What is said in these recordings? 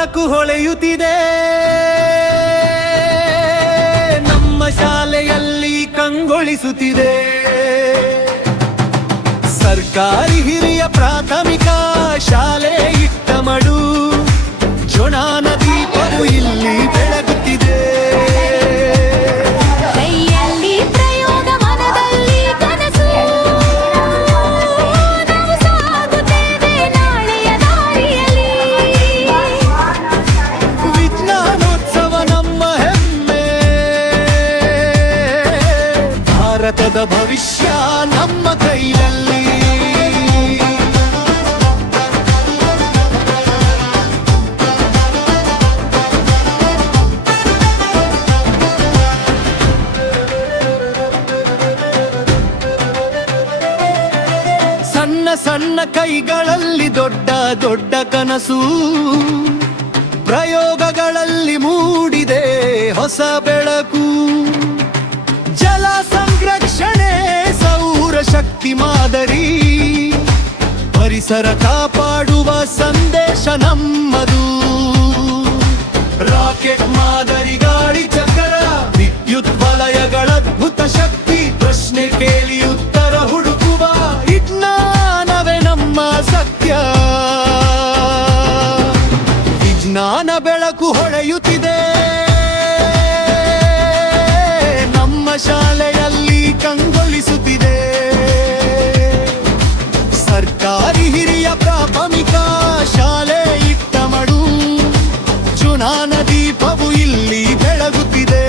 ಬೆಳಕು ಹೊಳೆಯುತ್ತಿದೆ. ನಮ್ಮ ಶಾಲೆಯಲ್ಲಿ ಕಂಗೊಳಿಸುತ್ತಿದೆ. ಸರ್ಕಾರಿ ಹಿರಿಯ ಪ್ರಾಥಮಿಕ ಶಾಲೆ ಇಟ್ಟಮಡು, ಜೊನಾನ ದೀಪವು ಇಲ್ಲಿ ಬೆಳಗುತ್ತಿದೆ. ಕೈಯಲ್ಲಿ ಪ್ರಯೋಗ, ಮನದಲ್ಲಿ ಕನಸು, ನಾವು ಸಾಗುತ್ತೇವೆ ನಾಳೆಯ ದಾರಿಯಲ್ಲಿ. ವಿಜ್ಞಾನೋತ್ಸವ ನಮ್ಮ ಹೆಮ್ಮೆ, ಭಾರತದ ಭವಿಷ್ಯ ನಮ್ಮ ಕೈಯಲ್ಲಿ. ಸಣ್ಣ ಸಣ್ಣ ಕೈಗಳಲ್ಲಿ ದೊಡ್ಡ ದೊಡ್ಡ ಕನಸು, ಪ್ರಯೋಗಗಳಲ್ಲಿ ಮೂಡಿದೆ ಹೊಸ ಬೆಳಕು. ಜಲ ಸಂರಕ್ಷಣೆ, ಸೌರ ಶಕ್ತಿ ಮಾದರಿ, ಪರಿಸರ ಕಾಪಾಡುವ ಸಂದೇಶ ನಮ್ಮದು. ರಾಕೆಟ್ ಮಾದರಿ, ಗಾಳಿ ಚಕ್ರ, ವಿದ್ಯುತ್ ವಲಯಗಳ ಅದ್ಭುತ ಶಕ್ತಿ, ಪ್ರಶ್ನೆ ಕೇಳಿ ಉತ್ತರ ಹುಡುಕುವ ವಿಜ್ಞಾನವೇ ನಮ್ಮ ಸತ್ಯ. ವಿಜ್ಞಾನ ಬೆಳಕು ಹೊಳೆಯುತ್ತಿದೆ. ನಮ್ಮ ಶಾಲೆಯಲ್ಲಿ ಕಂಗೊಳಿಸುತ್ತಿದೆ. ಸರ್ಕಾರಿ ಹಿರಿಯ ಪ್ರಾಥಮಿಕ ಶಾಲೆ ಇಟ್ಟಮಡು, ಜೊನಾನ ದೀಪವು ಇಲ್ಲಿ ಬೆಳಗುತ್ತಿದೆ.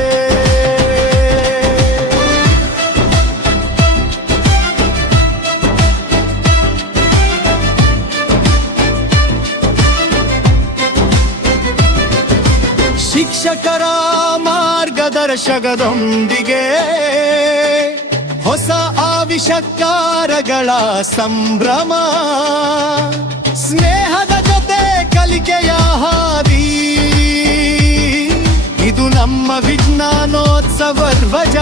ಶಿಕ್ಷಕರ ಮಾರ್ಗದರ್ಶನದೊಂದಿಗೆ ಹೊಸ ಆವಿಷ್ಕಾರಗಳ ಸಂಭ್ರಮ, ಸ್ನೇಹದ ಜೊತೆ ಕಲಿಕೆಯ ಹಾದಿ, ಇದು ನಮ್ಮ ವಿಜ್ಞಾನೋತ್ಸವ ಧ್ವಜ.